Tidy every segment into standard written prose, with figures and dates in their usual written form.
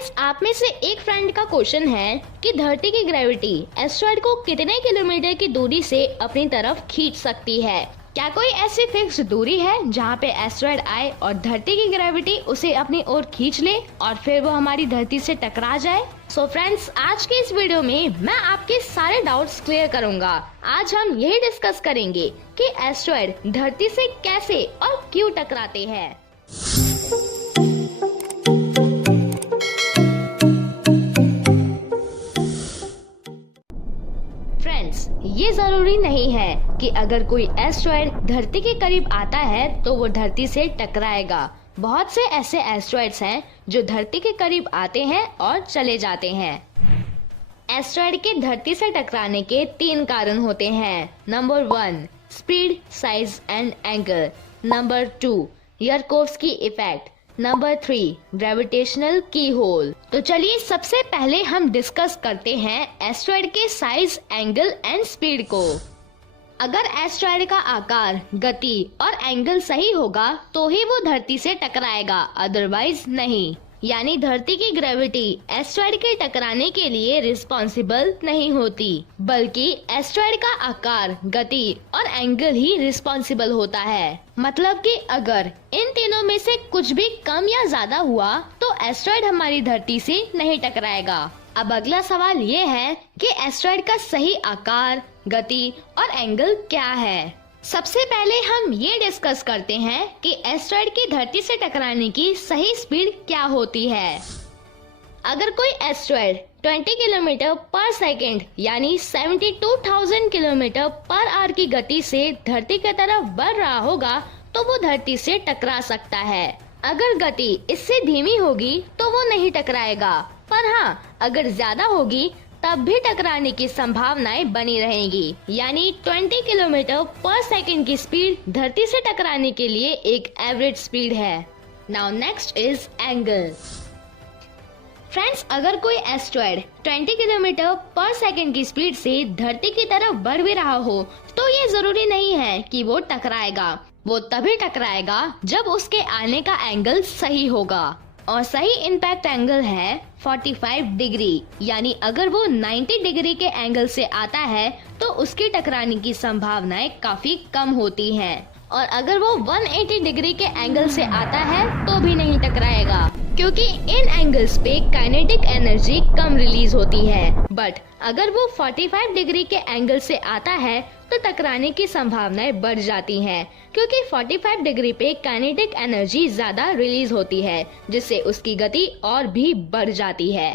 Friends, आप में से एक फ्रेंड का क्वेश्चन है कि धरती की ग्रेविटी एस्टेरॉयड को कितने किलोमीटर की दूरी से अपनी तरफ खींच सकती है। क्या कोई ऐसी फिक्स दूरी है जहाँ पे एस्टेरॉयड आए और धरती की ग्रेविटी उसे अपनी ओर खींच ले और फिर वो हमारी धरती से टकरा जाए। सो फ्रेंड्स, आज के इस वीडियो में मैं आपके सारे डाउट्स क्लियर करूंगा। आज हम यही डिस्कस करेंगे कि एस्टेरॉयड धरती से कैसे और क्यों टकराते हैं। फ्रेंड्स, ये जरूरी नहीं है कि अगर कोई एस्टेरॉयड धरती के करीब आता है तो वो धरती से टकराएगा। बहुत से ऐसे एस्टेरॉयड्स हैं जो धरती के करीब आते हैं और चले जाते हैं। एस्टेरॉयड के धरती से टकराने के 3 कारण होते हैं। Number 1, speed, size and angle. Number 2, Yarkovsky effect. Number 3, gravitational keyhole. तो चलिए सबसे पहले हम डिस्कस करते हैं एस्टेरॉयड के साइज, एंगल एंड स्पीड को। अगर एस्टेरॉयड का आकार, गति और एंगल सही होगा तो ही वो धरती से टकराएगा, अदरवाइज नहीं। यानी धरती की ग्रेविटी एस्टेरॉयड के टकराने के लिए रिस्पॉन्सिबल नहीं होती, बल्कि एस्टेरॉयड का आकार, गति और एंगल ही रिस्पॉन्सिबल होता है। मतलब कि अगर इन तीनों में से कुछ भी कम या ज्यादा हुआ तो एस्टेरॉयड हमारी धरती से नहीं टकराएगा। अब अगला सवाल ये है कि एस्टेरॉयड का सही आकार, गति और एंगल क्या है। सबसे पहले हम ये डिस्कस करते हैं कि एस्टेरॉयड की धरती से टकराने की सही स्पीड क्या होती है। अगर कोई एस्टेरॉयड 20 किलोमीटर पर सेकेंड यानी 72,000 किलोमीटर पर आवर की गति से धरती की तरफ बढ़ रहा होगा तो वो धरती से टकरा सकता है। अगर गति इससे धीमी होगी तो वो नहीं टकराएगा, पर हाँ, अगर ज्यादा होगी तब भी टकराने की संभावनाएं बनी रहेंगी। यानी 20 किलोमीटर पर सेकेंड की स्पीड धरती से टकराने के लिए एक एवरेज स्पीड है। Now next is angle. Friends, अगर कोई एस्टेरॉयड 20 किलोमीटर पर सेकेंड की स्पीड से धरती की तरफ बढ़ भी रहा हो तो ये जरूरी नहीं है कि वो टकराएगा। वो तभी टकराएगा जब उसके आने का एंगल सही होगा, और सही इम्पैक्ट एंगल है 45 डिग्री। यानी अगर वो 90 डिग्री के एंगल से आता है तो उसकी टकराने की संभावनाएं काफी कम होती हैं, और अगर वो 180 डिग्री के एंगल से आता है तो भी नहीं टकराएगा, क्योंकि इन एंगल्स पे काइनेटिक एनर्जी कम रिलीज होती है। बट अगर वो 45 डिग्री के एंगल से आता है तो टकराने की संभावनाएं बढ़ जाती हैं, क्योंकि 45 डिग्री पे काइनेटिक एनर्जी ज्यादा रिलीज होती है, जिससे उसकी गति और भी बढ़ जाती है।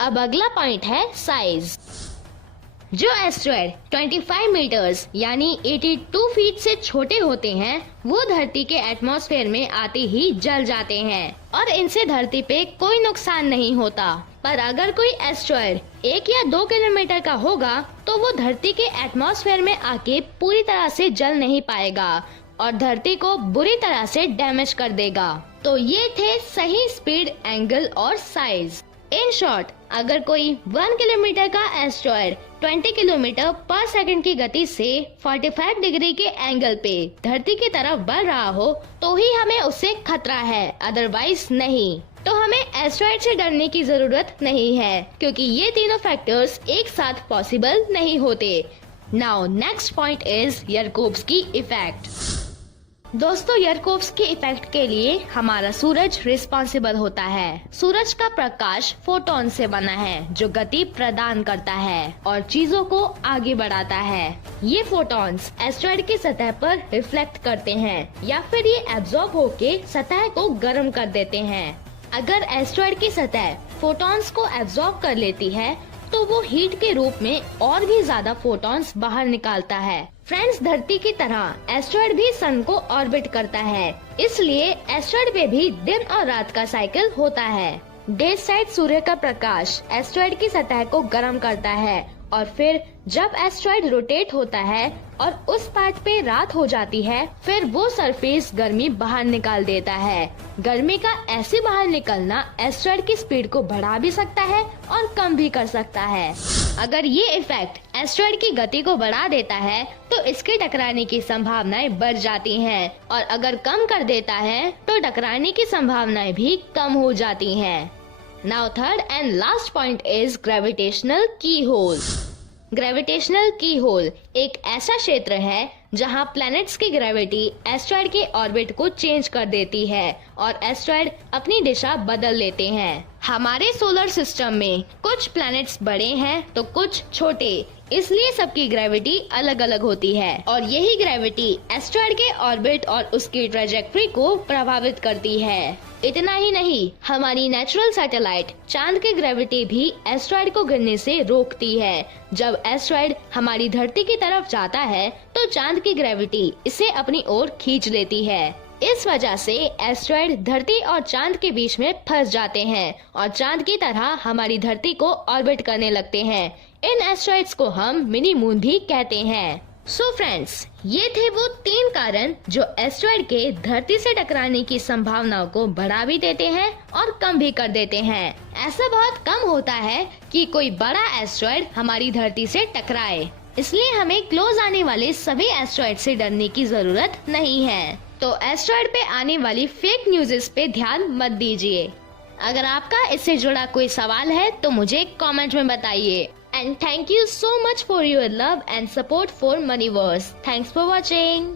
अब अगला पॉइंट है साइज। जो एस्टेरॉयड 25 मीटर्स यानी 82 फीट से छोटे होते हैं वो धरती के एटमॉस्फेयर में आते ही जल जाते हैं और इनसे धरती पे कोई नुकसान नहीं होता। पर अगर कोई एस्टेरॉयड 1 या 2 किलोमीटर का होगा तो वो धरती के एटमॉस्फेयर में आके पूरी तरह से जल नहीं पाएगा और धरती को बुरी तरह से डैमेज कर देगा। तो ये थे सही स्पीड, एंगल और साइज। इन शॉर्ट, अगर कोई 1 किलोमीटर का एस्टेरॉयड 20 किलोमीटर पर सेकंड की गति से 45 डिग्री के एंगल पे धरती की तरफ बढ़ रहा हो तो ही हमें उससे खतरा है, अदरवाइज नहीं। तो हमें एस्टेरॉयड से डरने की जरूरत नहीं है, क्योंकि ये तीनों फैक्टर्स एक साथ पॉसिबल नहीं होते। Now next point is Yarkovsky effect. दोस्तों, यारकोव्स्की इफेक्ट के लिए हमारा सूरज रिस्पॉन्सिबल होता है। सूरज का प्रकाश फोटॉन से बना है जो गति प्रदान करता है और चीजों को आगे बढ़ाता है। ये फोटॉन्स एस्टेरॉयड की सतह पर रिफ्लेक्ट करते हैं या फिर ये एब्जॉर्ब होके सतह को गर्म कर देते हैं। अगर एस्टेरॉयड की सतह फोटॉन्स को एब्जॉर्ब कर लेती है तो वो हीट के रूप में और भी ज्यादा फोटॉन्स बाहर निकालता है। फ्रेंड्स, धरती की तरह एस्टेरॉयड भी सन को ऑर्बिट करता है, इसलिए एस्टेरॉयड पे भी दिन और रात का साइकिल होता है। डे साइड सूर्य का प्रकाश एस्टेरॉयड की सतह को गर्म करता है और फिर जब एस्टेरॉयड रोटेट होता है और उस पार्ट पे रात हो जाती है, फिर वो सरफेस गर्मी बाहर निकाल देता है। गर्मी का ऐसे बाहर निकलना एस्टेरॉयड की स्पीड को बढ़ा भी सकता है और कम भी कर सकता है। अगर ये इफेक्ट एस्टेरॉयड की गति को बढ़ा देता है तो इसके टकराने की संभावनाएं बढ़ जाती हैं, और अगर कम कर देता है तो टकराने की संभावनाएं भी कम हो जाती हैं। Now third and last point is gravitational की होल। ग्रेविटेशनल की होल एक ऐसा क्षेत्र है जहां प्लैनेट्स की ग्रेविटी एस्ट्रॉयड के ऑर्बिट को चेंज कर देती है और एस्ट्रॉयड अपनी दिशा बदल लेते हैं। हमारे सोलर सिस्टम में कुछ प्लैनेट्स बड़े हैं तो कुछ छोटे, इसलिए सबकी ग्रेविटी अलग अलग होती है और यही ग्रेविटी एस्ट्रॉयड के ऑर्बिट और उसकी ट्रैजेक्टरी को प्रभावित करती है। इतना ही नहीं, हमारी नेचुरल सैटेलाइट चांद की ग्रेविटी भी एस्ट्रॉयड को गिरने से रोकती है। जब एस्ट्रॉयड हमारी धरती की तरफ जाता है तो चांद की ग्रेविटी इसे अपनी ओर खींच लेती है। इस वजह से एस्ट्रॉयड धरती और चांद के बीच में फंस जाते हैं और चांद की तरह हमारी धरती को ऑर्बिट करने लगते हैं। इन एस्ट्रॉयड्स को हम मिनी मून भी कहते हैं। सो फ्रेंड्स, ये थे वो 3 कारण जो एस्ट्रॉयड के धरती से टकराने की संभावनाओं को बढ़ा भी देते हैं और कम भी कर देते हैं। ऐसा बहुत कम होता है कि कोई बड़ा एस्ट्रॉयड हमारी धरती से टकराए, इसलिए हमें क्लोज आने वाले सभी एस्ट्रॉयड से डरने की जरूरत नहीं है। तो एस्ट्रॉयड पे आने वाली फेक न्यूज़ पे ध्यान मत दीजिए। अगर आपका इससे जुड़ा कोई सवाल है तो मुझे कमेंट में बताइए। And thank you so much for your love and support for Moneyverse. Thanks for watching.